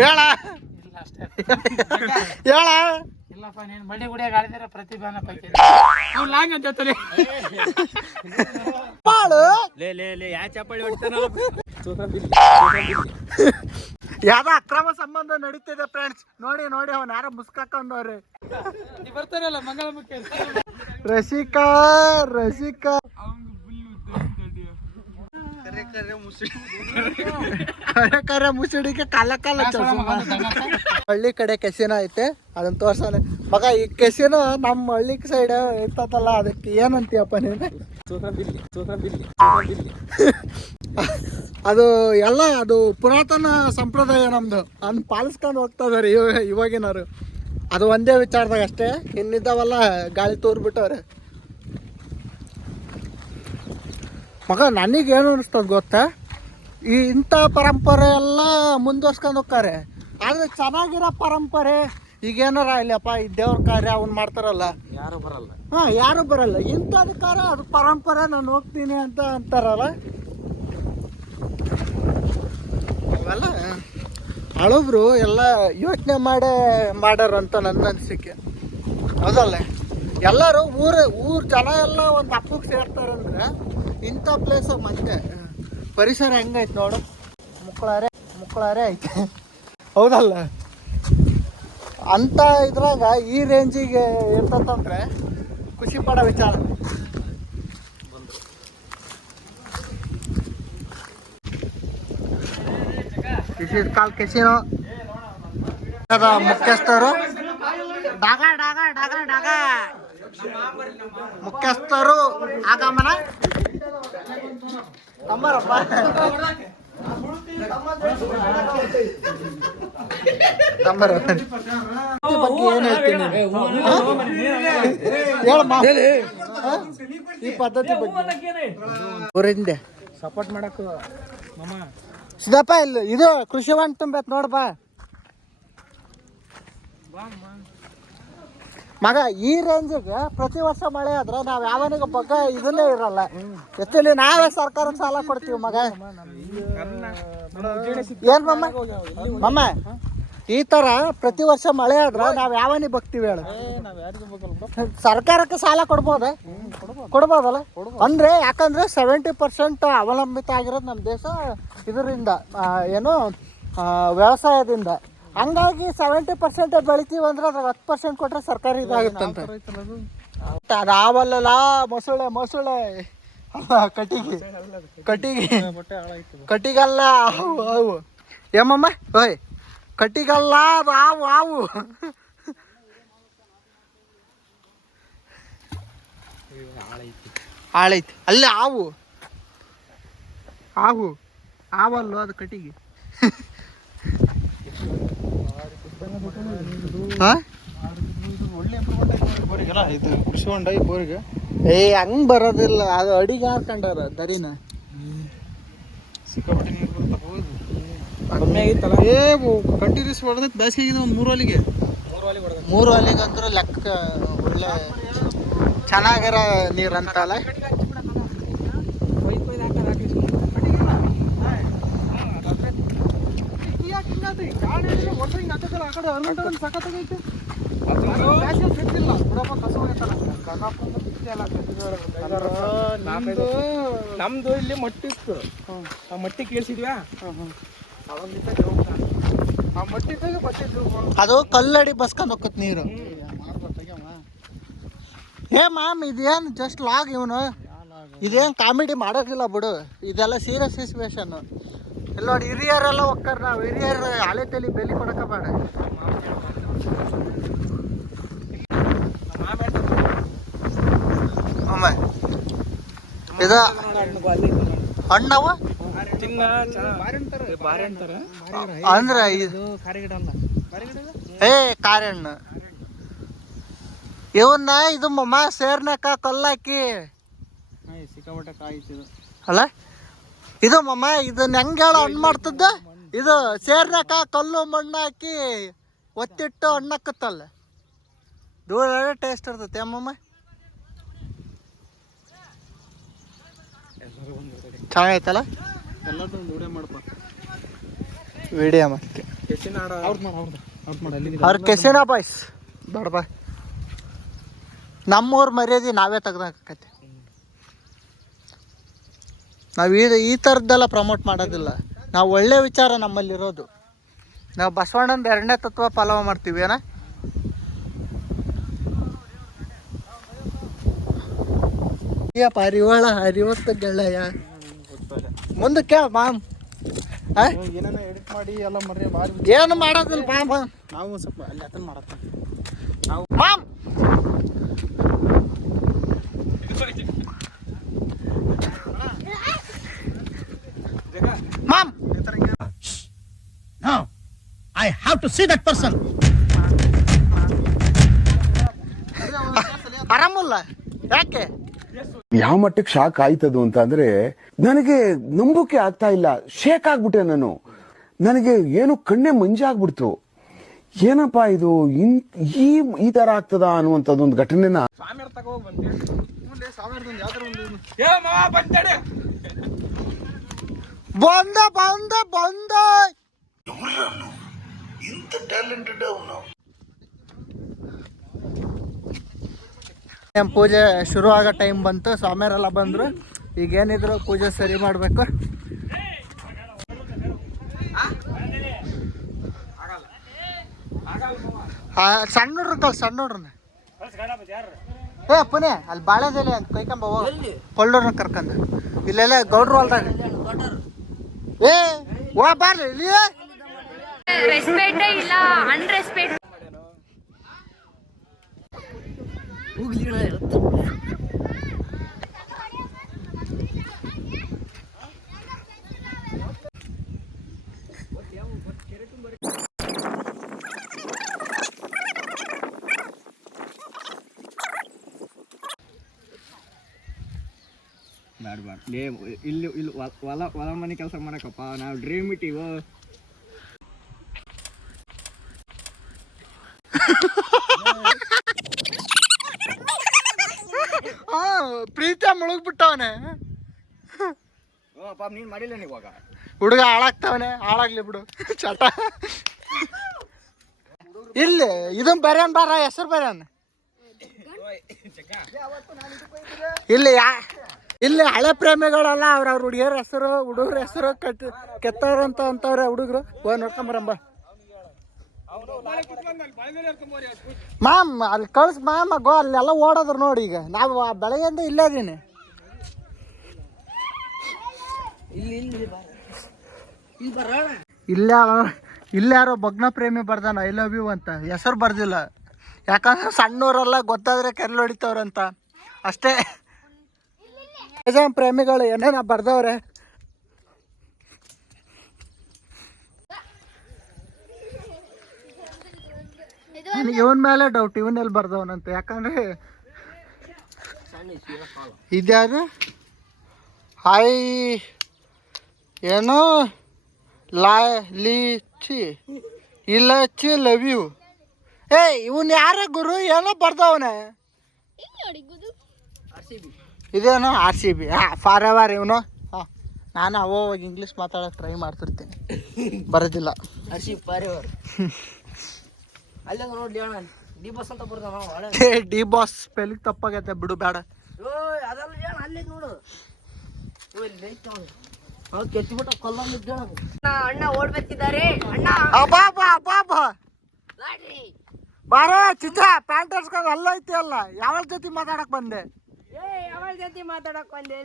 ಹೇಳ ಹೇಳ ಇಲ್ಲಪ್ಪ ನೀನು ಮಡಿ ಗುಡಿಯಾಗ ಆಡಿದ್ರೆ ಪ್ರತಿಭಾನ ಪೈಕಿ ಲಾಂಗ್ ಅಂತ ಹೇಳ್ತಾರೆ ಯಾ ಚಪ್ಪಾಳಿ ಹೊಡಿತಾನ ಯಾವ್ದೋ ಅಕ್ರಮ ಸಂಬಂಧ ನಡೀತಿದೆ ಫ್ರೆಂಡ್ಸ್. ನೋಡಿ ನೋಡಿ ಅವ್ನ ಯಾರ ಮುಸ್ಕಾಕೊಂಡವ್ರೆ. ಬರ್ತಾರಲ್ಲ ಮಂಗಳ ಮುಖ್ಯ ರಸಿಕಾ ರಸಿಕಾ ಕರೆ ಮುಸುಡಿಗೆ ಕಾಲ ಕಾಲ ಹಳ್ಳಿ ಕಡೆ ಕೆಸಿನ ಐತೆ ಅದನ್ನ ತೋರ್ಸಾನೆ ಮಗ. ಈ ಕೆಸಿನ ನಮ್ಮ ಹಳ್ಳಿ ಸೈಡ್ ಇರ್ತದಲ್ಲ, ಅದಕ್ಕೆ ಏನಂತೀಯಪ್ಪ ನೀನು? ಅದು ಎಲ್ಲ ಅದು ಪುರಾತನ ಸಂಪ್ರದಾಯ ನಮ್ದು, ಅದನ್ನ ಪಾಲಿಸ್ಕೊಂಡು ಹೋಗ್ತಾ ಇದಾರೆ ಇವಾಗಿನವರು. ಅದು ಒಂದೇ ವಿಚಾರದಾಗ ಅಷ್ಟೇ, ಇನ್ನಿದ್ದಾವಲ್ಲ ಗಾಳಿ ತೋರ್ಬಿಟ್ಟವ್ರೆ. ಮಗ ನನಗೇನು ಅನಿಸ್ತದ ಗೊತ್ತಾ, ಈ ಇಂಥ ಪರಂಪರೆ ಎಲ್ಲ ಮುಂದುವರ್ಸ್ಕೊಂಡು ಹೋಗ್ತಾರೆ. ಆದರೆ ಚೆನ್ನಾಗಿರೋ ಪರಂಪರೆ ಈಗೇನಾರ ಇಲ್ಲಪ್ಪ, ಈ ದೇವ್ರ ಕಾರ್ಯ ಅವ್ನು ಮಾಡ್ತಾರಲ್ಲ, ಯಾರು ಬರಲ್ಲ. ಹಾಂ, ಯಾರು ಬರಲ್ಲ. ಇಂಥದ ಕಾರ್ಯ ಅದು ಪರಂಪರೆ, ನಾನು ಹೋಗ್ತೀನಿ ಅಂತ ಅಂತಾರಲ್ಲ, ಅವೆಲ್ಲ ಹಳಬ್ರು ಎಲ್ಲ ಯೋಚನೆ ಮಾಡ್ಯಾರಂತ ನನ್ನ ಅನಿಸಿಕೆ. ಹೌದಲ್ಲ? ಎಲ್ಲರೂ ಊರು ಜನ ಎಲ್ಲ ಒಂದು ಹಬ್ಬಕ್ಕೆ ಸೇರ್ತಾರಂದ್ರೆ ಇಂಥ ಪ್ಲೇಸ್ ಮತ್ತೆ ಪರಿಸರ ಹೆಂಗೈತೆ ನೋಡು, ಮುಕ್ಕಳಾರೆ ಐತೆ. ಹೌದಲ್ಲ? ಅಂಥ ಇದ್ರಾಗ ಈ ರೇಂಜಿಗೆ ಇರ್ತಂದ್ರೆ ಖುಷಿ ಪಡೋ ವಿಚಾರ. ಕಾಲ್ ಕೆಸಿನೋ ಮುಖ್ಯಸ್ಥರು ಡಾಗ ಡಾಗ ಡಾಗ ಡಾಗ ಮುಖ್ಯಸ್ಥರು ಆಗಮನ ತಮ್ಮರಪ್ಪ. ತಮ್ಮರ ಬಗ್ಗೆ ಏನು ಹೇಳ್ತೀನಿ ಹೇಳಮ್ಮ ಈ ಪದ್ಧತಿ ಬಗ್ಗೆ. ಊರಿಂದೆ ಸಪೋರ್ಟ್ ಮಾಡಕ್ ಸಿದಪ್ಪ ಇಲ್ಲ ಇದು ಕೃಷಿ ಹೊಂಡ ತುಂಬೈತ್ ನೋಡಪ್ಪ ಮಗ. ಈ ರೇಂಜಿಗೆ ಪ್ರತಿ ವರ್ಷ ಮಳೆ ಆದ್ರೆ ನಾವು ಯಾವನಿಗೆ ಬಗ್ಗೆ ಇದನ್ನೇ ಇರಲ್ಲ. ಎತ್ತಲ್ಲಿ ನಾವೇ ಸರ್ಕಾರಕ್ಕೆ ಸಾಲ ಕೊಡ್ತೀವಿ ಮಗ. ಏನ್ ಮಮ್ಮ ಈ ತರ ಪ್ರತಿ ವರ್ಷ ಮಳೆ ಆದ್ರೆ ನಾವು ಯಾವನಿಗೆ ಬಗ್ತೀವಿ ಹೇಳು? ಸರ್ಕಾರಕ್ಕೆ ಸಾಲ ಕೊಡ್ಬೋದಲ್ಲ? ಅಂದ್ರೆ ಯಾಕಂದ್ರೆ 70% ಅವಲಂಬಿತ ಆಗಿರೋದು ನಮ್ಮ ದೇಶ ಇದರಿಂದ, ಏನು ವ್ಯವಸಾಯದಿಂದ. ಹಂಗಾಗಿ 70% ಬೆಳಿತೀವಿ ಅಂದ್ರೆ ಅದ್ರಾಗ 10% ಕೊಟ್ರೆ ಸರ್ಕಾರಿ ಇದಾಗುತ್ತಂತೆ. ಅದು ಆವಲ್ಲ ಮೊಸಳೆ ಕಟ್ಟಿಗಲ್ಲ ಅವು ಏಮಮ್ಮ ಓಯ್ ಕಟ್ಟಿಗಲ್ಲ ಅದು ಆವು ಆಳೈತಿ ಅಲ್ಲೇ ಆವಲ್ಲು ಅದು ಕಟ್ಟಿಗೆ. ಕೃಷಿ ಹೊಂಡ ಈ ಬೋರಿಗೆ ಹಂಗ್ ಬರೋದಿಲ್ಲ, ಅದು ಅಡಿಗೆ ಹಾಕೊಂಡಾರ ದರಿನ. ಸಿಕ್ಕಾಪಟ್ಟೆ ನೀರು ಕಂಟಿನ್ಯೂಸ್ ಹೊಡೆದೈತೆ ಬೇಸಿಗೆ. ಒಂದು 3 ಅಲ್ಲಿಗೆ 3 ಅಲ್ಲಿಗೆ ಅಂದ್ರೆ ಲೆಕ್ಕ ಒಳ್ಳೆ ಚೆನ್ನಾಗಿರೋ ನೀರು ಅಂತಲ್ಲ. ನಮ್ದು ಇಲ್ಲಿ ಮಟ್ಟಿ ಇತ್ತು, ಆ ಮಟ್ಟಿ ಕೇಳಿಸಿದ್ವ್ಯಾ, ಆ ಮಟ್ಟಿ ಅದು ಕಲ್ಲಡಿ ಬಸ್ಕೊಂಡ್ ಹೋಗತ್ ನೀರು. ಮಾಮ್ ಇದೇನು ಜಸ್ಟ್ ಲಾಗ್, ಇವನು ಇದೇನು ಕಾಮಿಡಿ ಮಾಡೋದಿಲ್ಲ ಬಿಡು, ಇದೆಲ್ಲ ಸೀರಿಯಸ್ ಸಿಚುವೇಶನ್. ಎಲ್ಲ ನೋಡಿ ಹಿರಿಯರೆಲ್ಲ ಹೋಗ್ತಾರೆ, ನಾವು ಹಿರಿಯರು ಹಳೆ ತಲೆ ಬೆಲೆ ಕೊಡಕಬೇಡ. ಇದು ಹಣ್ಣವ ಅಂದ್ರ ಕಾರಣ್ಣ ಇವನ್ನ ಇದು ಮಮ್ಮ ಸೇರ್ನಕ ಕಲ್ಲಾಕಿ ಅಲ್ಲ ಇದು ಮಮ್ಮ ಇದನ್ನ ಹೆಂಗ ಹಣ್ಣು ಮಾಡ್ತದ. ಇದು ಸೇರ್ನಕ ಕಲ್ಲು ಮಣ್ಣು ಹಾಕಿ ಒತ್ತಿಟ್ಟು ಹಣ್ಣಾಕತ್ತಲ್ಲ, ದೂರ ಟೇಸ್ಟ್ ಇರ್ತೈತೆ ಅಮ್ಮಮ್ಮ. ಚೆನ್ನಾಗೈತಲ್ಲ. ಎಲ್ಲದೂ ವಿಡಿಯೋ ಮಾಡಪ್ಪ. ವಿಡಿಯೋ ಮತ್ತೆ ಅವ್ರ ಕೆಸಿನ ಬಾಯ್ಸ್ ದೊಡ್ಡ ಬಾಯ್. ನಮ್ಮೂರು ಮರ್ಯಾದೆ ನಾವೇ ತೆಗ್ದಾಕೈತಿ. ನಾವು ಈ ಥರದ್ದೆಲ್ಲ ಪ್ರಮೋಟ್ ಮಾಡೋದಿಲ್ಲ. ನಾವು ಒಳ್ಳೆ ವಿಚಾರ ನಮ್ಮಲ್ಲಿರೋದು. ನಾವು ಬಸವಣ್ಣನ 2ನೇ ತತ್ವ ಫಾಲೋ ಮಾಡ್ತೀವಿ ಏನ. ಪರಿವಾಳ ಅರಿವತ್ತ ಗೆಳೆಯ ಮುಂದಕ್ಕೆ ಮಾಮ್ ಏನಾನ ಎಡಿಟ್ ಮಾಡಿ ಎಲ್ಲ ಮರ್ರಿ ಬಾರಿ ಏನು ಮಾಡೋದಿಲ್ಲ ಮಾಮ್. ನಾವು ಸ್ವಲ್ಪ ಅಲ್ಲಿ ಅತನ್ ಮಾಡತ್ತ ma'am ma'am I have to see that person. ಆರಾಮಲ್ಲ ಯಾಕೆ? ಯಾವ ಮಟ್ಟಕ್ಕೆ ಶಾಕ್ ಆಯ್ತದು ಅಂತ ಅಂದ್ರೆ ನನಗೆ ನಂಬೋಕೆ ಆಗ್ತಾ ಇಲ್ಲ. ಶೇಕ್ ಆಗ್ಬಿಟ್ಟೆ ನಾನು. ನನಗೆ ಏನು ಕಣ್ಣೆ ಮಂಜಾಗ್ಬಿಡ್ತು. ಏನಪ್ಪಾ ಇದು ಈ ತರ ಆಗ್ತದ ಅನ್ನುವಂಥದ್ದೊಂದು ಘಟನೆನ ಬಂದ ಬಂದ ಬಂದ ಪೂಜೆ ಶುರು ಆಗೋ ಟೈಮ್ ಬಂತು. ಸ್ವಾಮಿಯರೆಲ್ಲ ಬಂದ್ರು. ಈಗೇನಿದ್ರು ಪೂಜೆ ಸರಿ ಮಾಡಬೇಕು. ಸಣ್ಣ ಹುಡ್ರನ್ನ ಪುಣೆ ಅಲ್ಲಿ ಬಾಳೆದೆಲೆ ಅಂತ ಕೈಕೊಂಬ ಕೊಳ್ಳೋರ್ನ ಕರ್ಕಂದು ಇಲ್ಲೆಲ್ಲ ಗೌಡ್ರು ಹೊಲ್ದಾಗ ಬಾರ್ಲಿ ಇಲ್ಲಿ ರೆಸ್ಪೆಕ್ಟೇ ಇಲ್ಲ, ಅನ್ರೆಸ್ಪೆಕ್ಟ್. ಇಲ್ಲಿ ಹೊಲ ಮನೆ ಕೆಲಸ ಮಾಡಕಪ್ಪ ನಾವು ಡ್ರೀಮ್ ಇಟ್ಟಿವ. ಪ್ರೀತಿಯ ಮುಳುಗ್ಬಿಟ್ಟವನೆ ನೀನ್ ಮಾಡಿಲ್ಲ ಇವಾಗ ಹುಡುಗ ಹಾಳಾಗ್ತಾವನೆ. ಹಾಳಾಗ್ಲಿ ಬಿಡು ಚಟ. ಇಲ್ಲಿ ಇದನ್ ಬೇರೆನ್ ಬಾರ ಹೆಸರು ಬೇರೆನ್ ಇಲ್ಲಿ ಹಳೆ ಪ್ರೇಮಿಗಳೆಲ್ಲ ಅವ್ರ ಹುಡುಗಿಯರ ಹೆಸರು ಹುಡುಗರ ಹೆಸರು ಕೆತ್ತವ್ರ ಅಂತವ್ರೆ ಹುಡುಗರು. ನೋಡ್ಕೊಂಬರಂಬ ಮಾಮ್ ಅಲ್ಲಿ ಕಳ್ಸ್ ಮಾಮ್ ಅಲ್ಲೆಲ್ಲ ಓಡೋದ್ರು ನೋಡಿ. ಈಗ ನಾವು ಬೆಳಗ್ಗೆಯಿಂದ ಇಲ್ಲೇ ಇದೀನಿ. ಇಲ್ಲೇ ಯಾರೋ ಭಗ್ನ ಪ್ರೇಮಿ ಬರ್ದಾನ ಐ ಲವ್ ಯು ಅಂತ. ಹೆಸರು ಬರ್ದಿಲ್ಲ ಯಾಕಂದ್ರೆ ಸಣ್ಣವರೆಲ್ಲ ಗೊತ್ತಾದ್ರೆ ಕೆರಳು ಹೊಡಿತವ್ರಂತ ಅಷ್ಟೇ. ಪ್ರೇಮಿಗಳು ಏನೇನ ಬರ್ದವ್ರೆ. ಇವನ್ ಮೇಲೆ ಡೌಟ್, ಇವನ್ನೆಲ್ಲಿ ಬರ್ದವನಂತ. ಯಾಕಂದ್ರೆ ಇದ್ಯಾರು ಹಾಯ್ ಏನೋ ಲಿಚಿ ಇಲಚಿ ಲವ್ ಯು. ಇವನ್ ಯಾರ ಗುರು ಏನೋ ಬರ್ದವನೆ. ಇದೇನೋ RCB ಫಾರ್ ಎವರ್ ಇವನು. ನಾನು ಅವಾಗ ಇಂಗ್ಲೀಷ್ ಮಾತಾಡೋಕೆ ಟ್ರೈ ಮಾಡ್ತಿರ್ತೀನಿ, ಬರೋದಿಲ್ಲ. ಡಿ ಬಾಸ್ ಸ್ಪೆಲ್ಲಿಂಗ್ ತಪ್ಪಾಗೈತೆ ಬಿಡು, ಬೇಡ. ಅಣ್ಣ ಓಡ್ಬೇಕಿದ್ದಾರೆ ಅಣ್ಣ. ಬಾರ ಚಿತ್ರ ಪ್ಯಾಂಟ್ ಹರ್ಸ್ಕೊಂಡು ಅಲ್ಲ ಐತಿ ಅಲ್ಲ. ಯಾವ ಜೊತೆ ಮಾತಾಡಕ್ ಬಂದೆ? ಯಾವ ಜೊತೆ ಮಾತಾಡಕ್ ಬಂದೆ?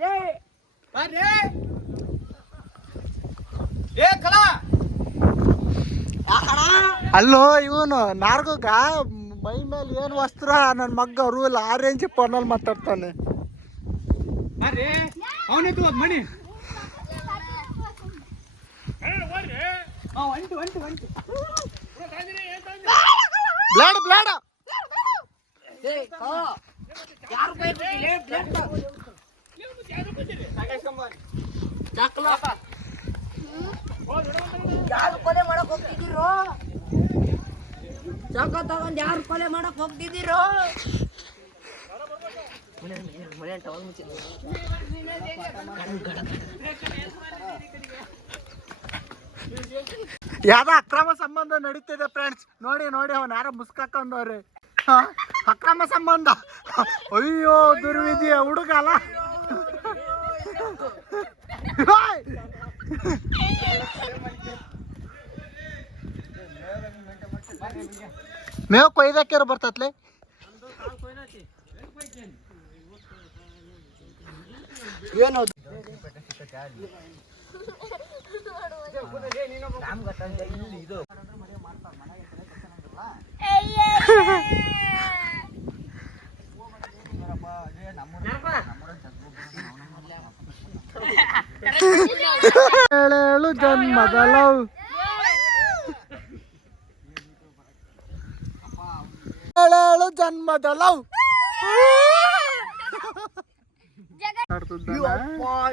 ಅಲ್ಲೋ ಇವನು ನಾರ್ಗೋಗ ಮೈ ಮೇಲೆ ಏನು ವಸ್ತ್ರ ನನ್ನ ಮಗ್ಗ ರೂಲ್ ಆರೆಂಜ್ ಫೋನಲ್ಲಿ ಮಾತಾಡ್ತಾನೆ. ಮಣಿ ಬ್ಲಾಡ್ ಬ್ಲಾಡ್ ಯಾರು ಕೊಲೆ ಮಾಡಕ್ ಹೋಗ್ತಿದ್ದೀರೋ? ಚಾಕ ತಗೊಂಡ್ ಯಾರು ಕೊಲೆ ಮಾಡಕ್ ಹೋಗ್ತಿದ್ದೀರೋ? ಯಾವ್ದೋ ಅಕ್ರಮ ಸಂಬಂಧ ನಡೀತಿದೆ ಫ್ರೆಂಡ್ಸ್. ನೋಡಿ ನೋಡಿ ಅವನ್ ಯಾರ ಮುಸ್ಕಾಕೊಂಡವ್ರೆ. ಅಕ್ರಮ ಸಂಬಂಧ. ಅಯ್ಯೋ ದುರ್ವಿಧಿಯ ಹುಡುಗಲ್ಲ. ಮೇವ್ ಕೊಯ್ದಕ್ಕಿರ ಬರ್ತತ್ಲೆ. ಏನು ಏಳೇಳು ಜನ್ಮದ ಲವ್, ಏಳೇಳು ಜನ್ಮದ ಲವ್.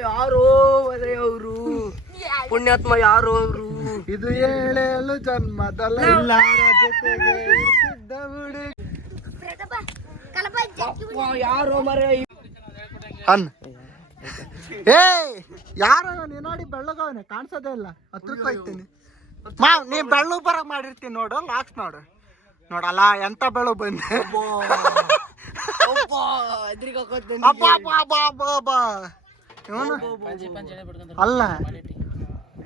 ಯಾರೋ ಅವರು ಪುಣ್ಯಾತ್ಮ, ಯಾರೋ ಅವರು. ಇದು ಏಳೇಳು ಜನ್ಮದ ಲವ್ ಜೊತೆಗೆ ಇರ್ತಿದ್ದ ಹುಡುಗಿ. ಯಾರೋ ಮರ ಅನ್ ಏ ಯಾರು ನೀ ನೋಡಿ ಬೆಳ್ಳಗವನೆ ಕಾಣಿಸೋದೇ ಇಲ್ಲ. ಹತ್ರಕ್ಕೆ ಹೋಗ್ತೀನಿ ಮಾವ್. ನೀ ಬೆಳ್ಳು ಬರ ಮಾಡಿರ್ತೀನಿ ನೋಡು. ಲಾಕ್ಸ್ ನೋಡು ನೋಡಲ್ಲ ಎಂತ ಬೆಳ್ಳು ಬಂದೆ. ಇವನು ಅಲ್ಲ,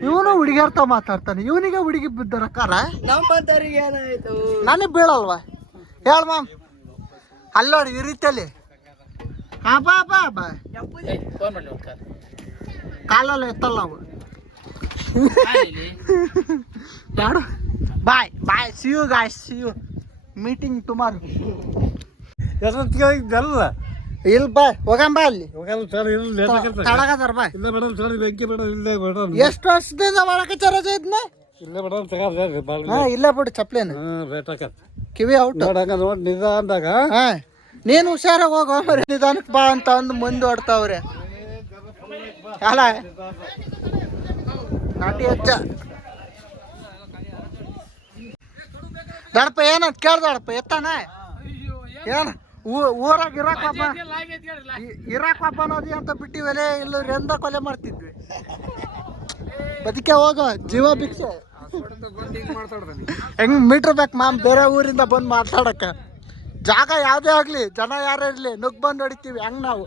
ಇವನು ಹುಡುಗಿಯರ್ತ ಮಾತಾಡ್ತಾನೆ. ಇವನಿಗೆ ಹುಡುಗಿ ಬಿದ್ದರ ಕಾರ ನಮ್ಮಂತರಿಗೆ ಏನಾಯ್ತು? ನನಗೆ ಬೀಳಲ್ವಾ ಹೇಳ ಮಾಮ್. ಅಲ್ಲೋಡಿ ಈ ರೀತಿಯಲ್ಲಿ ಬಾ ಬಾ ಬಾ ಫೋನ್ ಮಾಡಿ ಒಂದು ಕಾಲಲ್ಲ ಎತ್ತಲ್ಲ ನಾವು. ಯಾರು bye bye, see you guys, see you meeting tomorrow. ಎಲ್ಲ ಇಲ್ಲ ಬಾ ಹೋಗಂಬ ಅಲ್ಲಿ ತಳಗದಾರ ಬಾ. ಇಲ್ಲ ಮೇಡಮ್ ಸರ್ ಬೆಂಕಿ ಮೇಡಮ್ ಇಲ್ಲೇ ಮೇಡಮ್ ಎಷ್ಟು ವರ್ಷದಿಂದ ಮಾಡಕತ್ತಾರ ಇದನ್ನ? ಇಲ್ಲೇ ಮೇಡಮ್ ತಗೊಂಡ್ರಿ ಬಾಲ್ ಹಾ ಇಲ್ಲ ಬಿಡು ಚಪ್ಲೇನ ರೇಟ್ ಕಿವಿ ಔಟ್ ನೋಡಂಗ ನೋಡಿ ನಿಧಾನದಾಗ. ಹಾ ನೀನು ಹುಷಾರಾಗಿ ಹೋಗೋ ಮರಿ. ನಿಧಾನಕ್ಕೆ ಬಾ ಅಂತ ಅಂದು ಮುಂದೆ ಹೊಡ್ತಾವ್ರೆ ಅಲ್ಲ. ನಾಟಿ ಹೆಚ್ಚ ದಡಪ ಏನಂತ ಕೇಳ್ದಡಪ್ಪ ಎತ್ತಾನ ಏನ ಊರಾಗ ಇರಾಕ್ ಒಬ್ಬ ಇರಾಕ್ ಒಬ್ಬ ಅನ್ನೋದಿ ಅಂತ ಬಿಟ್ಟಿವಲೆ. ಇಲ್ಲ ಎಂದ ಕೊಲೆ ಮಾಡ್ತಿದ್ವಿ. ಬದುಕೆ ಹೋಗ ಜೀವ ಭಿಕ್ಷೆ. ಹೆಂಗ್ ಮೀಟರ್ ಬೇಕು ಮಾಮ್ ಬೇರೆ ಊರಿಂದ ಬಂದು ಮಾತಾಡಕ. ಜಾಗ ಯಾವ್ದೇ ಆಗ್ಲಿ, ಜನ ಯಾರೇ ಇರ್ಲಿ, ನುಗ್ ಬಂದು ಹೊಡಿತೀವಿ ಹಂಗ್ ನಾವು.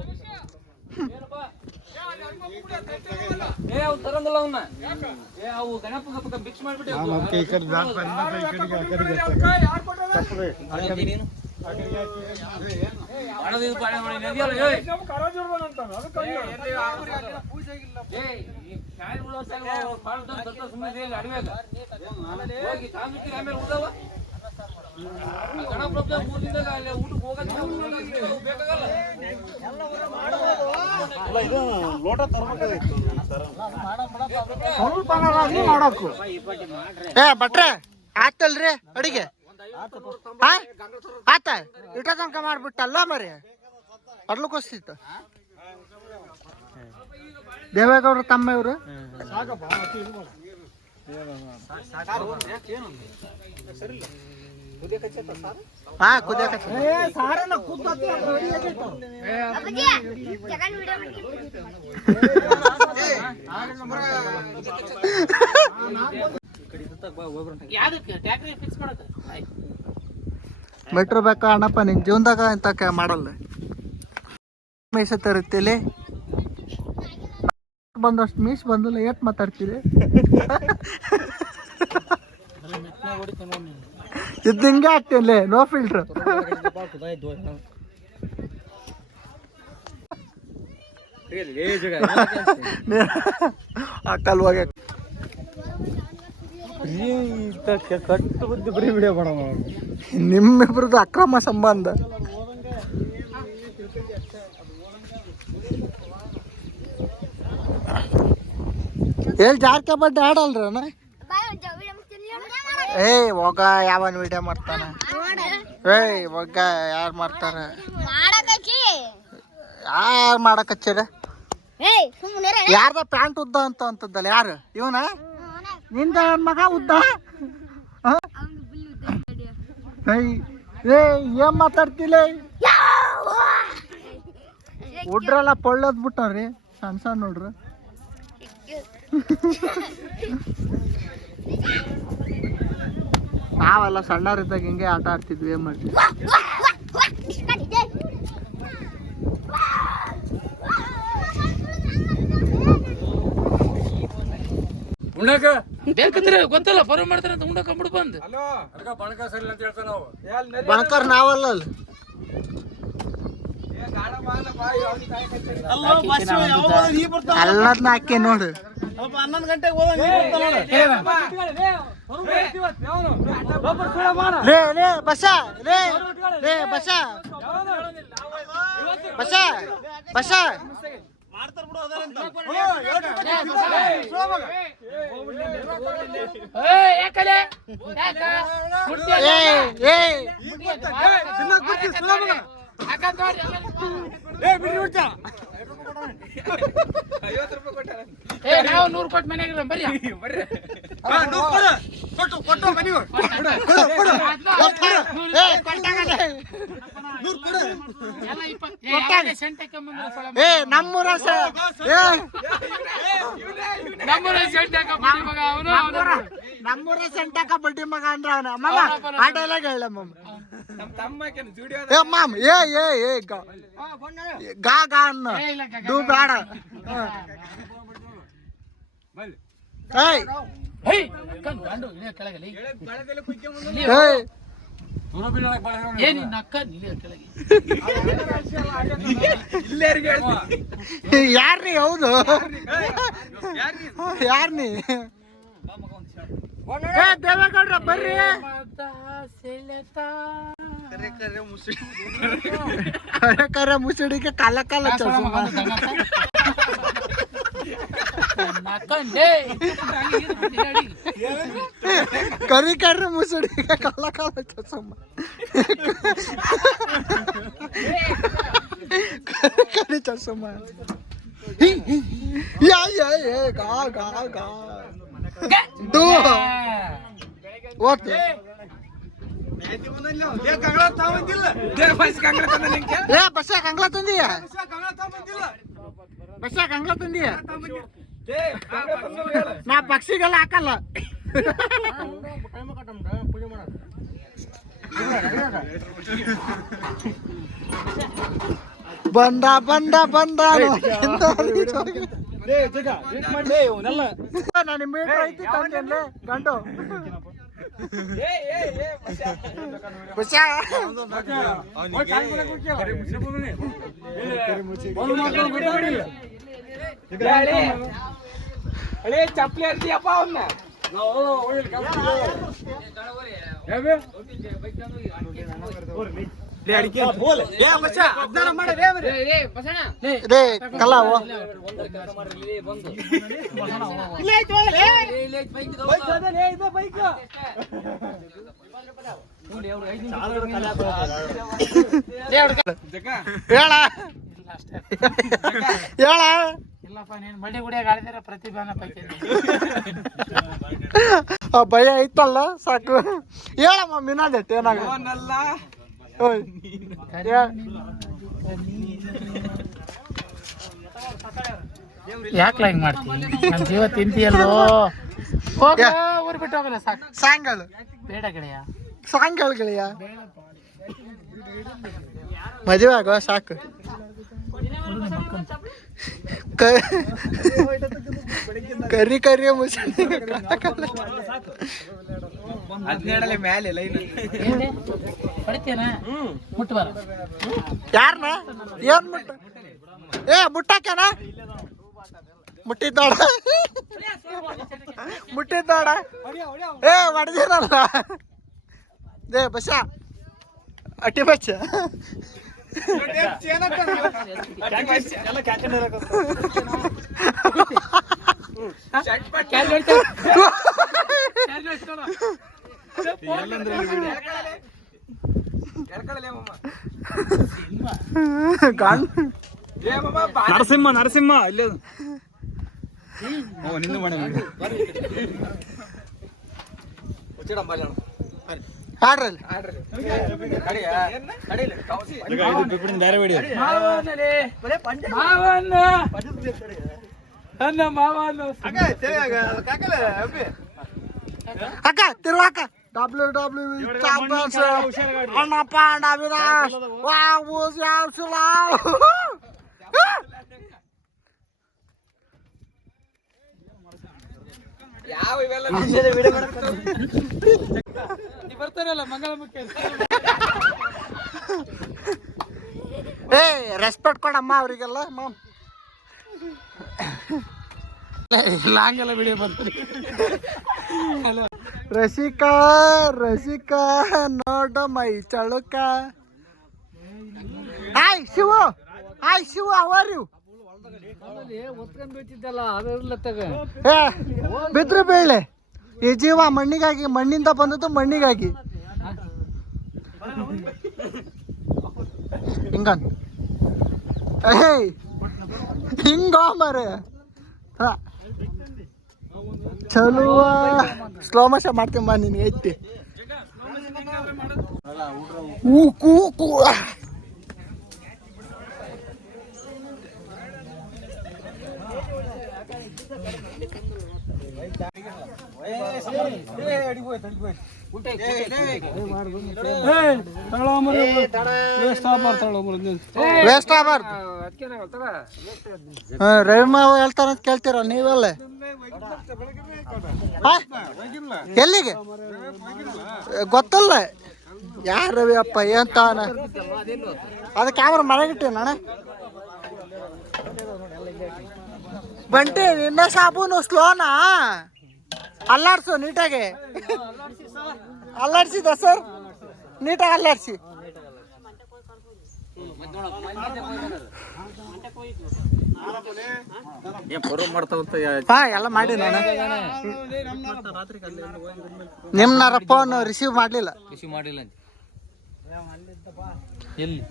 ಮಾಡಕು ಏ ಭಟ್ರೆ ಆತಲ್ರಿ ಅಡಿಗೆ ಆತ ಇಟ ತನಕ ಮಾಡ್ಬಿಟ್ಟಲ್ಲ ಮರಿ. ಅಡ್ಲಕ್ಕೋಸ್ತಿತ್ತು ದೇವೇಗೌಡರು ತಮ್ಮ ಇವರು. ಹಾ ಕುದಿಯಕ ಮೆಟ್ರೋ ಬೇಕಾ ಅಣ್ಣಪ್ಪ ನಿನ್ ಜೀವನದಾಗ ಇಂತ ಮಾಡಲ್ಲ. ಮೀಸ ತರುತ್ತೇಲಿ ಬಂದಷ್ಟು ಮೀಸ್ ಬಂದಿಲ್ಲ. ಏಟ್ ಮಾತಾಡ್ತೀರಿ? ಇದು ಹಿಂಗೆ ಆಗ್ತಿಲ್ಲ, ನೋ ಫಿಲ್ಟರ್. ಅಕ್ಕಲ್ ಹೋಗ ಕಟ್ಟು ಬುದ್ಧಿ ಬರೀ ವಿಡಿಯೋ ಮಾಡೋಣ. ನಿಮ್ಮಿಬ್ರದ್ದು ಅಕ್ರಮ ಸಂಬಂಧ. ಎಲ್ಲಿ ಜಾರ್ಕೆ ಬಡ್ಡೆ ಆಡಲ್ರನ? ಏಯ್ ಹೋಗ ಯಾವನ್ ವಿಡಿಯೋ ಮಾಡ್ತಾನ? ಏಯ್ ಹೋಗ ಯಾರು ಮಾಡ್ತಾರ? ಯಾರು ಮಾಡಕಚ್ಚಿರ? ಯಾರ್ದ ಪ್ಯಾಂಟ್ ಉದ್ದ ಅಂತ ಅಂತದ್ದಲ್ಲ ಯಾರು? ಇವನ ನಿಂದ ಮಗ ಉದ್ದ? ಏನ್ ಮಾತಾಡ್ತಿಲ್ಲ? ಹುಡ್ರೆಲ್ಲ ಪೊಳ್ಳದ್ ಬಿಟ್ಟವ್ರಿ ಸಣ್ಣ ಸಣ್ಣ ನೋಡ್ರಿ. ನಾವೆಲ್ಲ ಸಣ್ಣವರಿದ್ದಾಗ ಹಿಂಗೆ ಆಟ ಆಡ್ತಿದ್ವಿ, ಏನ್ ಮಾಡ್ತಿದ್ವಿ. ಉಣ್ಣಾಕ ಬೇಕಂದ್ರೆ ಗೊತ್ತಲ್ಲ ಪರ್ವ ಮಾಡ್ತಾರ ಅಂತ ಉಣ್ಣಾಕ ಬಿಡು ಬಂದು ಬಣಕರ್ ನಾವಲ್ಲ ಅಲ್ಲಿ. ಎಲ್ಲದನ್ನ ಹಾಕಿ ನೋಡು. 11 ಗಂಟೆಗೆ ಹೋದ ಲೇ ಬಸ ಲೇ ಬಸ ಮಾಡ್ತಾರ ಬಿಡು ಅದರಂತ. ಯಾಕಲೆ ನಾವು 100 ಕೊಟ್ಟು ಮನೆಗೆ ಬರ್ರಿ ನಮ್ಮೂರ ಸೆಂಟಕ ಬಡ್ಡಿ ಮಗ ಅಂದ್ರ ಅವನ ಮಮ್ಮ ಆ ಡೈಲಾಗ್ ಹೇಳ ಮಮ್ಮ. ಮಾಮ್ ಏ ಗಾ ಗಾ ಅನ್ನ ಡು ಬೇಡ. ಯಾರ್ನಿ ಹೌದು ಯಾರ್ನಿ ದೇವೇಗೌಡ್ರ ಬರ್ರಿ. ಕರೆ ಮುಸುಡಿಗೆ ಕಾಲ ಕಾಲ ಕರಿ ಕರ್ರೆ ಮುಸುಡಿಗೆ ಕಾಲ ಕಾಲ ಚಸಮ್ಮ. ಕರಿ ಚಸಮ್ಮ ಗಾ ಗಾ ಗಾ ಡು ಓಕೆ. ಬಸ್ಸ ಕಂಗ್ಲಾ ತಂದಿಯ ನಾ ಪಕ್ಷಿಗೆಲ್ಲ ಹಾಕಲ್ಲ. ಬಂದ ಬಂದ ಬಂದ ನಾನು ಮೀಟರ್ ಐತಿ ತಂದೆ ಗಂಡು ಚಪ್ಪಲಿ ಅಂತೀಯಪ್ಪ ಅವನ್ನ. ಕಲಾವು ಹೇಳ ಇಲ್ಲಪ್ಪ ನೀನ್ ಮಡಿ ಗುಡಿಯಾಗ ಆಡಿದ್ರೆ ಪ್ರತಿಭಾನ ಪೈಕಿ ಭಯ ಐತಲ್ಲ ಸಾಕು. ಹೇಳಮ್ಮ ಮಿನಾದೆಟ್ ಏನಾಗ ಯಾಕೆ ಹಿಂಗ್ ಮಾಡ್ತೀನಿ? ನನ್ನ ಜೀವ ತಿಂತೀಯಲ್ಲೋ. ಹೋಗ ಊರ್ ಬಿಟ್ಟು ಹೋಗಲ್ಲ ಸಾಕು. ಸಾಯಂಕಾಲ ಬೇಡ ಗೆಳೆಯ, ಸಾಯಂಕಾಲ ಗೆಳೆಯ ಮದುವೆ ಆಗೋ ಸಾಕು. ಕರಿ ಕರಿ ಮುಸುಡಿ ಪಡಿತೇನ ಮುಟ್ಟು ಬರ. ಯಾರನ್ನ ಏನ್ ಮುಟ್ಟ ಮುಟ್ಟಾಕ್ಯಾನ ಮುಟ್ಟಿದ್ದಾಡ ಹೊಡೆದಿರಲ್ಲ. ಬಸ ಅಟ್ಟಿ ಬಚ್ಚ ನರಸಿಂಹ ಇಲ್ಲೇ ನಿಂದು ಮಾಡಿ ಆಡ್ರಲ್ಲಿ ಅಕ್ಕ ತಿರುವಾಕ WWE ಚಾಂಪಿಯನ್ಸ್ ಅಣ್ಣಪ್ಪ ಅಣ್ಣ ಅವಿನಾಶ್ ಯಾವ ಇವೆಲ್ಲ ಬರ್ತಾರಲ್ಲ ಮಂಗಳಮುಖಿ ಏ ರೆಸ್ಪೆಕ್ಟ್ ಕೊಡಮ್ಮ ಅವರಿಗೆಲ್ಲ ಮಾಮ್ ಲಾಂಗೆಲ್ಲ ವಿಡಿಯೋ ಬರ್ತಾರೆ. ರಸಿಕಾ ನೋಡ ಮೈ ಚಳುಕ. ಹಾಯ್ ಶಿವು ಅವರ್ ಯು ಬಿದ್ರು ಬೀಳೆ ಈ ಜೀವ ಮಣ್ಣಿಗಾಗಿ, ಮಣ್ಣಿಂದ ಬಂದದ್ದು ಮಣ್ಣಿಗಾಗಿ. ಹಿಂಗನ್ ಹಿಂಗೋ ಮರೆ ಚಲುವ ಸ್ಲೋ ಮೋಷನ್ ಮಾಡ್ತೀನಿ ಬಾ ನಿನಗೆ ಐತಿ. ಕೂಕು ವೇಸ್ಟ್ ಆಗ್ಬಾರ್ದು. ರವಿಮ ಹೇಳ್ತಾರಂತ ಕೇಳ್ತೀರ ನೀವೆಲ್ಲ? ಎಲ್ಲಿಗೆ ಗೊತ್ತಲ್ಲ ಯಾರ ರವಿ ಅಪ್ಪ ಏನ್ ತಾನ ಅದ ಕ್ಯಾಮ್ರಾ ಮನೆಗಿಟ್ಟೇನ ಅಣ್ಣ ಬಂಟಿ ನಿನ್ನ ಸಾಬೂನು ಸ್ಲೋನಾ ಅಲ್ಲಾಡ್ಸು ನೀಟಾಗಿ ಅಲ್ಲಾಡ್ಸಿದ ಸರ್ ನೀಟಾಗಿ ಅಲ್ಲಾಡ್ಸಿ ಹಾ ಎಲ್ಲ ಮಾಡಿ ನಾನು ನಿಮ್ನಾರ ಫೋನ್ ರಿಸೀವ್ ಮಾಡ್ಲಿಲ್ಲ ಎಲ್ಲಿ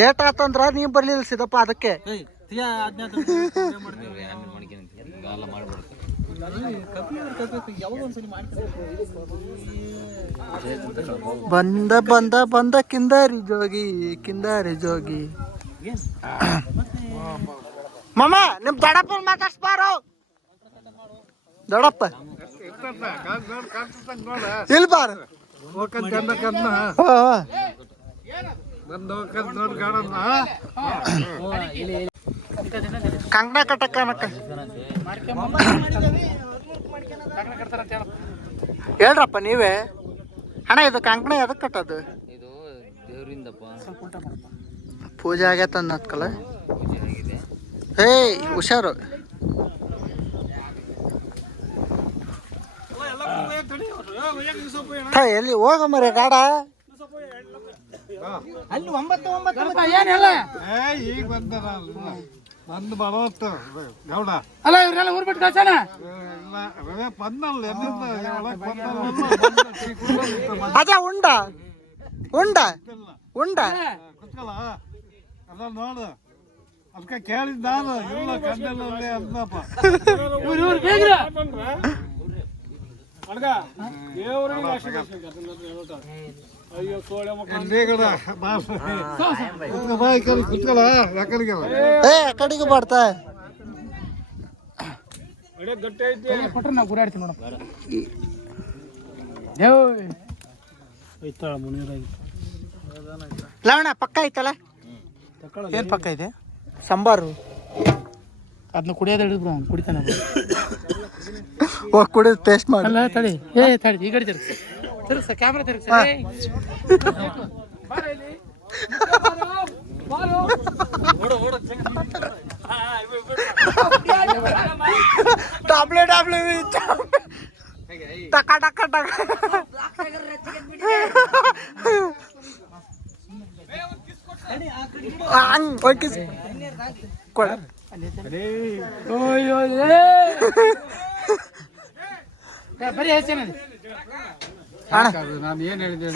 ಲೇಟ್ ಆತಂದ್ರ ನೀವ್ ಬರ್ಲಿಲ್ಲ ಸಿದಪ್ಪ ಅದಕ್ಕೆ ಬಂದ ಕಿಂದಾರಿ ಜೋಗಿ ಮಾಮ ನಿಮ್ ದೊಡ್ಡಪ್ಪ ಮಾತಾಡ್ಸ್ಬಾರು ದೊಡ್ಡಪ್ಪ ಇಲ್ಲಿ ಬಾರ ಕಂಗಣ ಕಟ್ಟಕ್ಕ ಹೇಳ್ರಪ್ಪ ನೀವೇ ಅಣ್ಣ ಇದು ಕಂಕಣ ಎದಕ್ಕೆ ಕಟ್ಟೋದು? ಇದು ದೇವರಿಂದಪ್ಪ ಪೂಜೆ ಆಗೈತ ಅನ್ನತ್ಕಲ್ಲ. ಏಯ್ ಹುಷಾರು. ಎಲ್ಲಿ ಹೋಗ ಮರೆ ಗಾಡ ಅಲ್ಲಿ 9 ಏನೆಲ್ಲ ಈಗ ಬಂದು ಬರೋತ್ತು ಗೌಡ ಅಲ್ಲ ಇವ್ರೆಲ್ಲ ಊರ್ ಬಿಟ್ಟು ಕಳ್ಸೋಣ. ಅದ ಉಂಡ ಅದ ನೋಡು ಅದಕ್ಕೆ ಕೇಳಿದ್ ನಾನು ಇಲ್ಲ ಕಂಡಲ್ಲಿ ಅಂದಪ್ಪ ಕಡೆಗೆ ಬರ್ತಾ ಕೊಟ್ರೆ ನಾವು ಗುರಾಡ್ತೀವಿ ನೋಡಪ್ಪ. ಲವಣ ಪಕ್ಕ ಐತಲ್ಲ? ಏನ್ ಪಕ್ಕ ಇದೆ? ಸಾಂಬಾರು ಅದನ್ನ ಕುಡಿಯೋದು ಹಿಡಿದ್ರು ಅವ್ನು ಕುಡಿತಾನೆ. ಹೋಗಿ ಕುಡಿದು ಟೇಸ್ಟ್ ಮಾಡಿ. ಅಲ್ಲ ತಡಿ ಈ ಕಡೆ ತಿರ್ಸ ಕ್ಯಾಮ್ರಾ ತಿರ್ಸ. WWE ಟಕ ಟಕ ಟಕ ಹಂಗ್ ಹೋಗಿ ಕೊಡ. ಬರೀ ಹೆಸರು ನಾನು ಏನ್ ಹೇಳಿದೆ?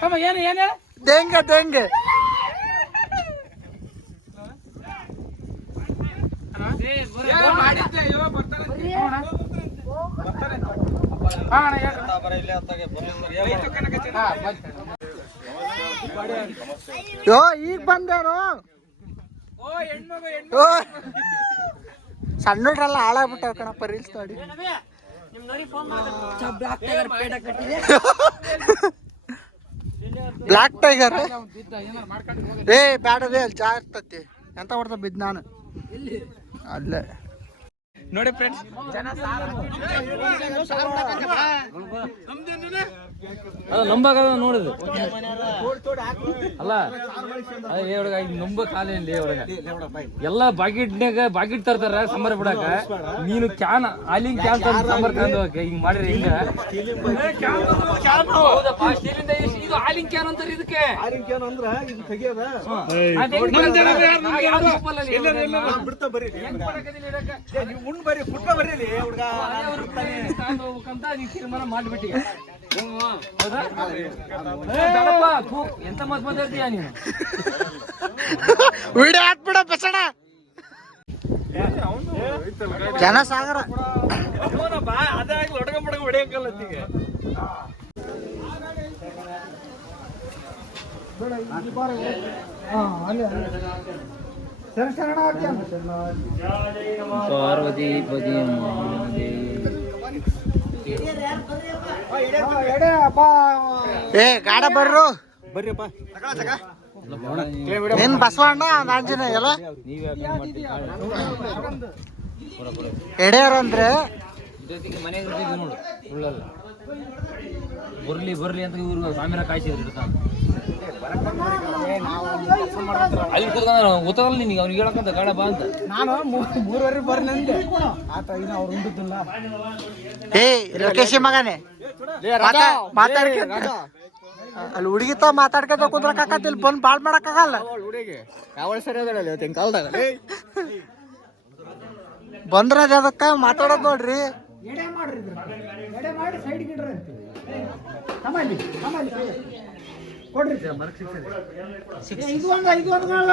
ತಮ್ಮ ಏನು ಏನು ಹೇಳ ದೇಂಗೆ ದೇಂಗೆ ಯೋ ಈಗ ಬಂದೇನು ಓ ಸಣ್ಣಡ್ರೆಲ್ಲ ಹಾಳಾಗ್ಬಿಟ್ಟಾವ ಕಣಪ್ಪ ರೀಲ್ಸ್ ನೋಡಿ ಬ್ಲಾಕ್ ಟೈಗರ್ ಏ ಬ್ಯಾಡದೇ ಅಲ್ಲಿ ಚಾ ಇರ್ತತಿ ಎಂತ ಮಾಡ್ತಾ ಬಿದ್ದು ನಾನು ಅಲ್ಲೇ ನೋಡಿ ಫ್ರೆಂಡ್ಸ್ ನಂಬಾಗ ನೋಡಿದ್ರು ಅಲ್ಲ ಹುಡುಗ ಈಗ ನಂಬ ಖಾಲಿ ಇಲ್ಲಿ ಹುಡುಗ ಎಲ್ಲ ಬಾಕೆಟ್ ತರ್ತಾರ ಸಂಬಾರ ಬಿಡಾಕ ನೀನು ಕ್ಯಾನ್ ಹಾಲಿನ ಕ್ಯಾನ್ ತಂದು ಸಂಬಾರ ತಂದು ಹಿಂಗ್ ಮಾಡಿರಿ ಹಿಂಗ ಇದು ಹಾಲಿನ ಕ್ಯಾನ್ ಅಂತಾರೆ ಇದಕ್ಕೆ ತೀರ್ಮಾನ ಮಾಡ್ಬಿಟ್ಟಿ ಎಂತ ಮತ್ ಮಾತಾಡ್ತೀಯ ನೀನು ವಿಡಿಯೋ ಹಾಕ್ಬಿಡ ಬಸಣ ಜನಸಾಗರ ಪಾರ್ವತಿ ಪದಿ ಏ ಗಾಡ ಬರ್ರು ಬರ್ರಿಪ್ಪ ಏನ್ ಬಸವಣ್ಣ ಆಂಜನೇಯ ಎಲ್ಲ ಎಡೆಯರ್ ಅಂದ್ರೆ ಜೊತೆಗೆ ಮನೆಗೆ ನೋಡು ಉಳ್ಳಲ್ಲ ಬರ್ಲಿ ಅಂತ ಇವ್ರು ಸ್ವಾಮಿನ ಕಾಯ್ಸಿದ್ರು ಅಲ್ಲಿ ಗೊತ್ತಾಗಲ್ಲ ನಿನಗೆ ಅವ್ನಿಗೆ ಹೇಳಕ್ಕಂತ ಗಾಡ ಬಾ ಅಂತ ನಾನು 3:30 ಬರ್ನಂದೆ ಆತ ಇನ್ನು ಅವ್ರು ಉಂಡಿದ್ದಿಲ್ಲ ಏ ಲೋಕೇಶಿ ಮಗನೇ ಮಾತಾಡ್ಕೊಂತ ಅಲ್ಲಿ ಹುಡುಗಿತ ಮಾತಾಡ್ಕೊಂತ ಕುಂದ್ರಕ್ಕಾಕತ್ತ ಇಲ್ಲಿ ಬಂದು ಬಾಳ್ ಮಾಡಕ್ಕಾಗಲ್ಲ ಹುಡುಗಿ ಯಾವ ಸರಿ ಅದಲ್ಲ ಇವತ್ತಿನ ಕಾಲದಾಗ ಬಂದ್ರದ ಅದಕ್ಕ ಮಾತಾಡೋದು ನೋಡ್ರಿ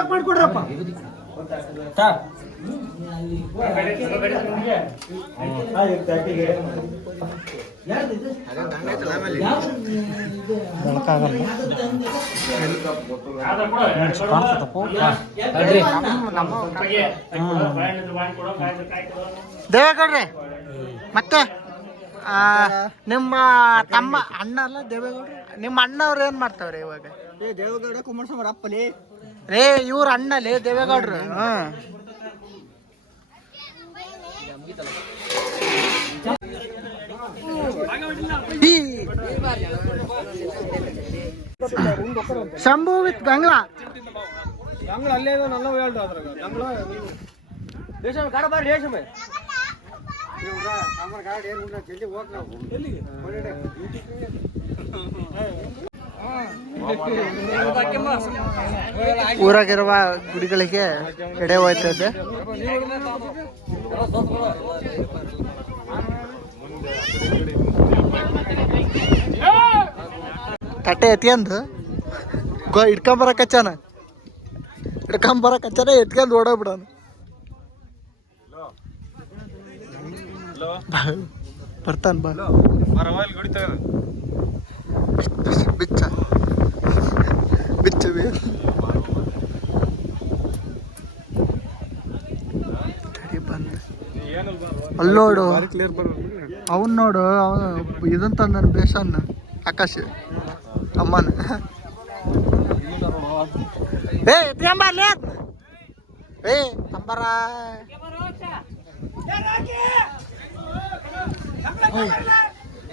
ಮಾಡ್ಕೊಡ್ರಪ್ಪ ದೇವೇಗೌಡ್ರಿ ಮತ್ತೆ ನಿಮ್ಮ ತಮ್ಮ ಅಣ್ಣ ಅಲ್ಲ ದೇವೇಗೌಡ್ರಿ ನಿಮ್ಮ ಅಣ್ಣವ್ರು ಏನ್ ಮಾಡ್ತಾವ್ರಿ ಇವಾಗ ದೇವೇಗೌಡ ಕುಮಾರಸ್ವಾಮಿ ಅಪ್ಪಲಿ ರೇ ಇವ್ರ ಅಣ್ಣಲೇ ದೇವೇಗೌಡ್ರು ಶಂಭು ವಿತ್ ಗಂಗ್ಲಾ ಅಲ್ಲೇ ನನ್ನ ಹೇಳ್ದು ಅದ್ರಾಗ ದೇಶಮ ಗಾಡ ಬಾರಿ ದೇಶಮ ಗಾಡಿ ಜಲ್ದಿ ಹೋಗ್ ನಾವು ಊರಾಗಿರುವ ಗುಡಿಗಳಿಗೆ ಎಡೆ ಹೋಯ್ತದೆ ತಟ್ಟೆ ಎತ್ಕೊಂಡು ಇಟ್ಕೊಂಬರಕಚ್ಚಾನ ಎತ್ಕೊಂಡು ಓಡೋಗ್ಬಿಡೋಣ ಬರ್ತಾನ ಬಾ ಬಿಚ್ಚ ಬಿಚ್ಚ ಬಂದ ಅಲ್ಲೋಡು ಅವನ್ ನೋಡು ಅವನು ಇದನ್ ತಂದನ್ ಬೇಸನ್ನ ಆಕಾಶ ಅಮ್ಮನ ಏ ಎತ್ಕೊಂಬರ್ಲಿ ಏ ಅಂಬರ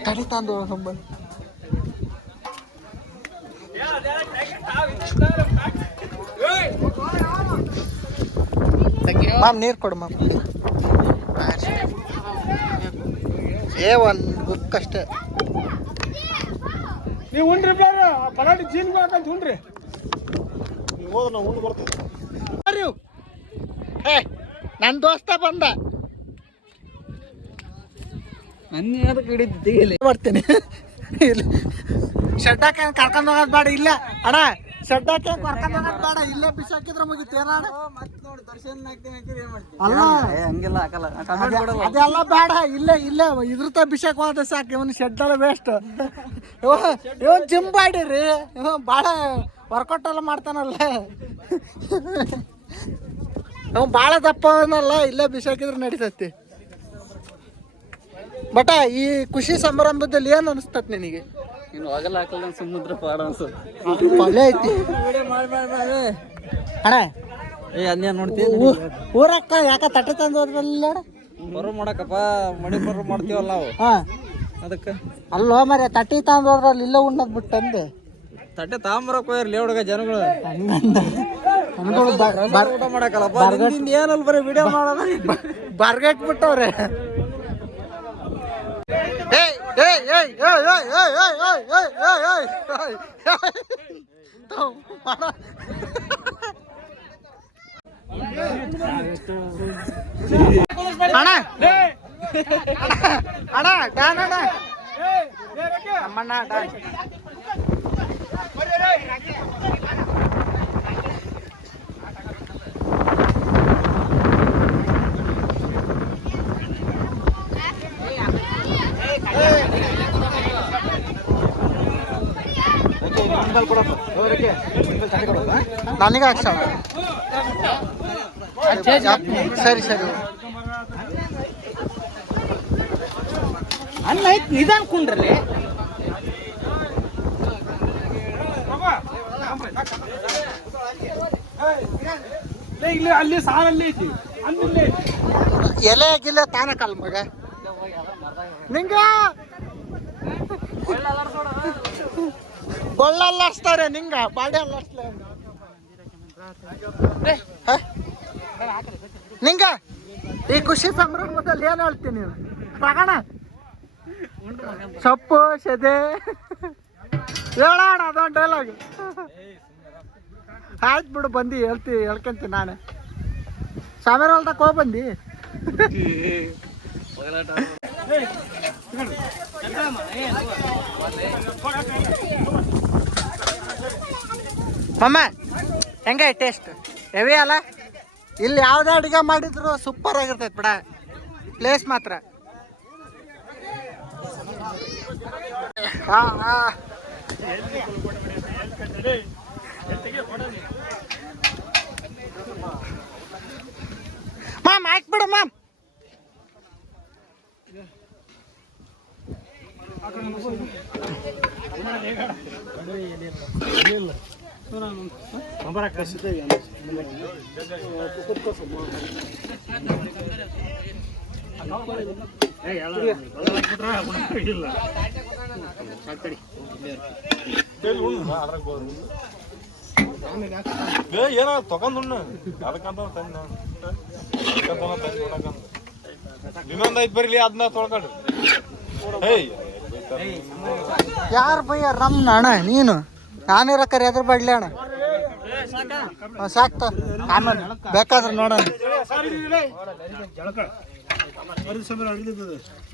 ತಡಿ ತಂದು ಸಂಬಂಧ ಮಾಮ್ ನೀರು ಕೊಡು ಮಾಮ್ ಒಂದು ಬುಕ್ ಅಷ್ಟೇ. ನೀವು ಉಂಡ್ರಿ ಬೇರೆ ಪಲಾಟಿ ಜೀನ್ಗೆ ಹಾಕಂತ ಉಂಡ್ರಿ. ಹೋದ ನಾವು ಉಂಡು ಬರ್ತೀವಿ. ಏ ನನ್ನ ದೋಸ್ತ ಬಂದ, ನನ್ನ ಕಡಿದ್ದಿ ಬರ್ತೀನಿ. ಇಲ್ಲ ಶೆಡ್ ಹಾಕಿ ಕರ್ಕೊಂಡು ಹೋಗೋದು ಬೇಡ, ಇಲ್ಲ ಅಣ್ಣ ಶೆಡ್ ಹಾಕಿ ಕರ್ಕೊಂಡು ಹೋಗೋದು ಬೇಡ, ಇಲ್ಲೇ ಬಿಸಾಕಿದ್ರೆ ಮುಗಿತು. ಏನಣ್ಣ ಅಲ್ಲ ಹಂಗೆಲ್ಲ ಹಾಕಲ್ಲ. ಅದೆಲ್ಲ ಬೇಡ, ಇಲ್ಲೇ ಇಲ್ಲೇ ಇದ್ರ ಬಿಸಾಕ್ ಹೋದ ಸಾಕು. ಇವನು ಶೆಡ್ ಎಲ್ಲ ವೇಸ್ಟ್. ಇವನ್ ಜಿಮ್ ಬಾಡಿರಿ, ಇವ ಭಾಳ ವರ್ಕೌಟ್ ಎಲ್ಲ ಮಾಡ್ತಾನಲ್ಲ, ಅವ್ ಭಾಳ ದಪ್ಪ ಅವನಲ್ಲ, ಇಲ್ಲೇ ಬಿಸಾಕಿದ್ರೆ ನಡೀತೈತಿ. ಬಟ ಈ ಖುಷಿ ಸಮಾರಂಭದಲ್ಲಿ ಏನು ಅನಿಸ್ತತ್ ನಿನಗೆ? ಇನ್ನು ಹೋಗಲ್ಲ ಹಾಕಲ್ಲ ಸುಮ್ಮನೆ ಪಾಡ ಅನ್ಸೋದು. ಒಳ್ಳೆ ಐತಿ ಅಣ್ಣ. ಅನ್ಯ ನೋಡ್ತೀವಿ ಊರಕ್ಕ ಯಾಕ ತಟ್ಟೆ ತಂದು ಹೋದ್ರಲ್ಲ ಬರೋ ಮಾಡಕಪ್ಪ, ಮಣಿ ಬರೋ ಮಾಡ್ತೀವಲ್ಲ ನಾವು. ಹಾ ಅದಕ್ಕೆ ಅಲ್ಲೋ ಮರೆ ತಟ್ಟಿ ತಂದು ಹೋದ್ರಲ್ಲಿ ಇಲ್ಲ ಉಣ್ಣದ್ ಬಿಟ್ಟಂದೆ. ತಟ್ಟೆ ತಾಂಬರಕ್ ಹೋಯ್ರಲಿ ಹುಡುಗ ಜನಗಳು. ಊಟ ಮಾಡಕಲ್ಲಪ್ಪ, ಏನಲ್ಲ ಬರೀ ವಿಡಿಯೋ ಮಾಡೋದು. ಬರ್ಗಟ್ ಬಿಟ್ಟವ್ರೆ. ಅಣ್ಣ ಅಣ್ಣ ಡಾನ್ ಅಣ್ಣ ನಮ್ಮಣ್ಣ ಡಾನ್. ನನಗೆ ಹಾಕ್ಸೋಣ. ಸರಿ ಸರಿ ಅಲ್ಲ ನಿಧಾನ ಕುಂಡ್ರಲ್ಲಿ. ಇಲ್ಲಿ ಅಲ್ಲಿ ಸಾರಲ್ಲಿ ಐತಿ, ಅಲ್ಲಿ ಎಲೆ ಗಿಲೆ ತಾನಕಲ್ ಮಗ ನಿಂಗ ಬಳ್ಳಲ್ಲಾಡ್ಸ್ತಾರೆ ನಿಂಗ ಬಾಡಿ ಅಲ್ಲಾಡ್ಸ್ಲ ನಿಂಗ. ಈ ಖುಷಿ ಸಂಭ್ರಮದಲ್ಲಿ ಏನು ಹೇಳ್ತೀನಿ ನೀನು ತಗೋಣ? ಸೊಪ್ಪು ಸೆದೆ ಹೇಳೋಣ ಅದೊಂದು ಡೈಲಾಗ್. ಆಯ್ತು ಬಿಡು, ಬಂದು ಹೇಳ್ಕೊಂತೀನಿ ನಾನೇ. ಸಾಮೇರ ಹೊಲ್ದಕ್ಕೆ ಹೋಗಿ ಬಂದು ಮಮ್ಮ ಹೆಂಗ ಟೇಸ್ಟ್ ಹೆವಿ ಅಲ್ಲ? ಇಲ್ಲಿ ಯಾವುದೇ ಅಡುಗೆ ಮಾಡಿದ್ರು ಸೂಪರ್ ಆಗಿರ್ತೈತೆ ಬಿಡ, ಪ್ಲೇಸ್ ಮಾತ್ರ. ಹಾಂ ಹಾಂ ಮಾಮ್ ಹಾಕ್ಬಿಡು ಮಾಮ್. ಏನೋ ತಗೊಂಡ್ ಅದಕ್ಕಂತ ಇನ್ನೊಂದ್ ಐತ್ ಬರ್ಲಿ ಅದನ್ನ ತೊಳ್ಕೊಳ್ರಿ. ಯಾರು ಭಯ್ಯ ರಮ್ನ ಅಣ್ಣ ನೀನು? ನಾನಿರಕ್ಕಾರೆ ಎದ್ರ ಬಡ್ಲಿ ಅಣ್ಣ. ಸಾಕ್ತ ಆಮೇಲೆ ಬೇಕಾದ್ರೆ ನೋಡೋಣ.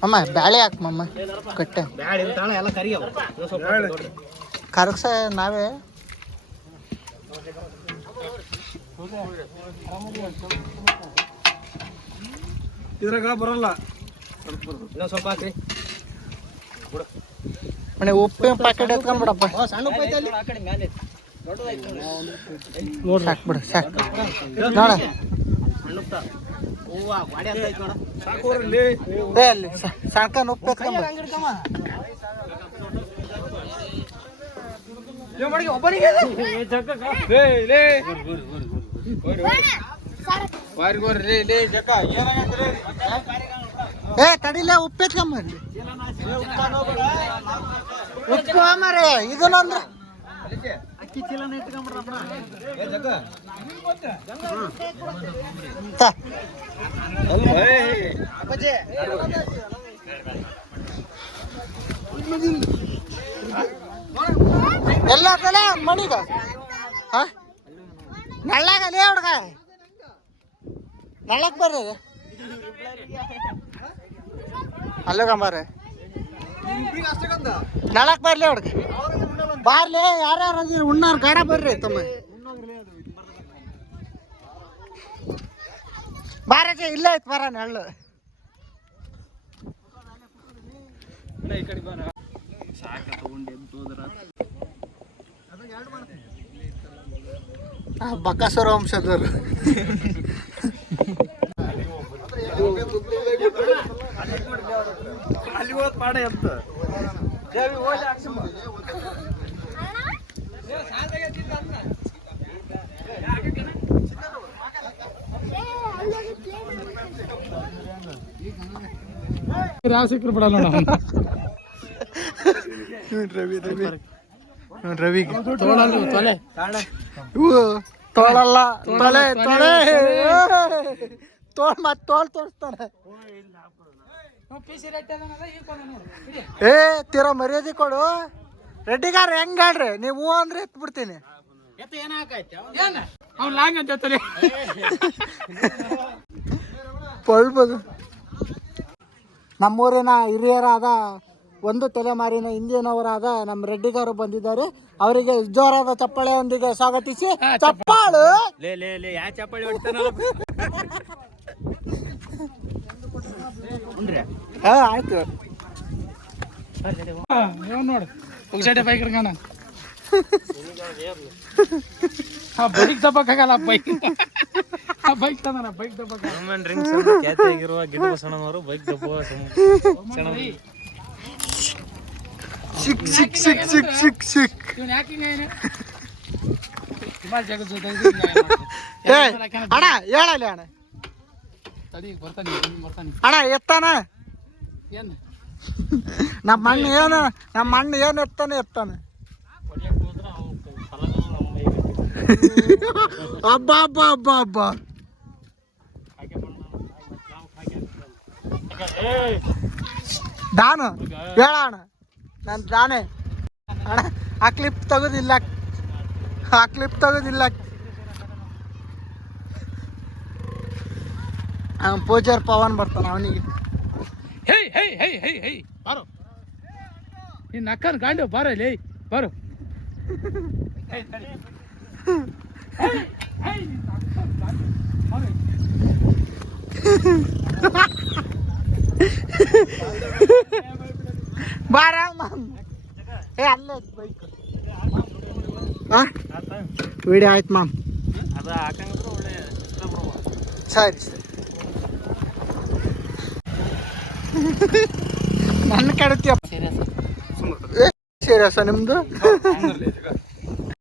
ಅಮ್ಮ ಬ್ಯಾಳೆ ಹಾಕ್ಮಮ್ಮ ಕಟ್ಟೆ ಕರಗ್ಸ ನಾವೇ. ಇದ್ರಾಗ ಬರಲ್ಲ ಸ್ವಲ್ಪ ಹಾಕ್ರಿ. ಮನೆ ಉಪ್ಪಿನ ಪ್ಯಾಕೆಟ್ ಎತ್ಕೊಂಡ್ಬಿಡಪ್ಪ. ಸಾಕ್ಬಿಡು ಸಾಕು ನೋಡ. ಅಲ್ಲಿ ಸಾಕನ್ ಉಪ್ಪು ಎತ್ಕೊಂಡ್ಬಿಡ. ಏ ತಡಿಲೇ ಉಪ್ಪು ಎತ್ಕೊಂಬರ್ಲಿ. ಉಪ್ಪು ಮಾರೇ ಇದನ್ನಂದ್ರೆ ಅಕ್ಕಿ ಚೀಲನ ಎತ್ಕೊಂಡ್ಬಿಡ್ರಪ್ಪ. ಎಲ್ಲ ಕಡೆ ಮಣಿಗ ನಳ್ಳಾಗಲೇ ಹುಡ್ಗ ನಳ್ಳಕ್ ಬರ್ರಿ ಅಲ್ಲೋಗಂಬಾರ ನಳಕ್ ಬರ್ಲಿ ಹುಡ್ಗ ಬಾರ್ಲಿ ಯಾರ್ಯಾರು ಅದಿರಿ ಉಣ್ಣಾರ್ ಗಾಡ ಬರ್ರಿ ತಮ್ಮ ಬಾರಜ ಇಲ್ಲ ಐತ್ ಬರ ನೆಳ್ಳು ಬಕಾಸುರ ವಂಶದವರು ಅಲ್ಲಿ ಹೋದ್ ಪಾಡೆ ಅಂತ ಯಾವ ಸಿಕ್ಕರು ಬಿಡಲ್ಲ ರವಿಗೆ ತೊಲೆ ಇವು ತೋಳಲ್ಲ ತೊಲೆ ತೊಳೆ ತೋಳ್ ಮತ್ ತೋಳ್ ತೋರಿಸ್ತಾನೆ ಏ ತೀರಾ ಮರ್ಯಾದೆ ಕೊಡು ರೆಡ್ಡಿಗಾರ ಹೆಂಗ್ ಹೇಳ್ರಿ ನೀವು ಅಂದ್ರೆ ಎತ್ ಬಿಡ್ತೀನಿ ಅವ್ನು ಲಾಂಗ್ ಅಂತ ಹೇಳ್ತಾನೆ ಪಳ್ಬೋದು ನಮ್ಮೂರಿನ ಹಿರಿಯರಾದ ಒಂದು ತಲೆಮಾರಿನ ಹಿಂದಿನವರಾದ ನಮ್ಮ ರೆಡ್ಡಿಗಾರು ಬಂದಿದ್ದಾರೆ. ಅವರಿಗೆ ಜೋರಾದ ಚಪ್ಪಾಳೆಯೊಂದಿಗೆ ಸ್ವಾಗತಿಸಿ. ಚಪ್ಪಾಳು ಯಾ ಚಪ್ಪಾಳಿ ಹೊಡಿತಾನಲ್ಲ ಆಯ್ತು. ನೋಡು ಪುಗ್ಸಟೆ ಬೈಕ್ ಹಿಡ್ಕಣ ಬೈಕ್ ದಬ್ಬಕ್ಕಾಗಲ್ಲ ಬೈಕ್ ಬೈಕ್ ತಂದಾನ ಬೈಕ್ ದಬ್ಬಕ್ಕ ಡ್ರಿಂಕ್ಸ್ ಖ್ಯಾತಿ ಆಗಿರುವ ಗಿಡ್ಡ ಬಸಣ್ಣನವರು ಬೈಕ್ ದಬ್ಬ ಸಿಕ್ ಸಿಕ್ ಸಿಕ್ ಸಿಕ್ ಸಿಕ್ ಸಿಕ್ ಇವನ್ ಯಾಕೆ ಏನು ಜಗತ್ ಜೊತೆ ಅಣ್ಣ ಹೇಳಲಿ ಅಣ್ಣ ತಡಿ ಬರ್ತಾನೆ ಅಣ್ಣ ಎತ್ತಾನ ಏನು ನಮ್ಮ ಅಣ್ಣ ಏನು ಎತ್ತಾನೆ ಹಬ್ಬ ಹಬ್ಬ ಹಬ್ಬ ಹಬ್ಬ ದಾನು ಹೇಳ ಅಣ್ಣ ನಾನು ದಾನೆ ಅಣ್ಣ ಆ ಕ್ಲಿಪ್ ತೆಗೋದಿಲ್ಲ ಪೂಜಾರ್ ಪವನ್ ಬರ್ತಾನ ಅವನಿಗೆ ಹೇ ಹೇ ಹೇ ಹೇ ಹೇ ಬಾರೋ ನಿನ್ನ ಅಕ್ಕನ ಗಾಂಡು ಬಾರೋ ಲೇ ಬಾರೋ ಬಾರ ಏ ಅಲ್ಲೇ ಬೈಕ್ ವಿಡಿಯೋ ಆಯ್ತು ಮಾಮ್ ಅದು ಹಾಕಂಗಿದ್ರೆ ಒಳ್ಳೆ ಸರಿ ನನ್ನ ಕಡತಿಯಪ್ಪ ಸೀರಿಯಸ್ ನಿಮ್ದು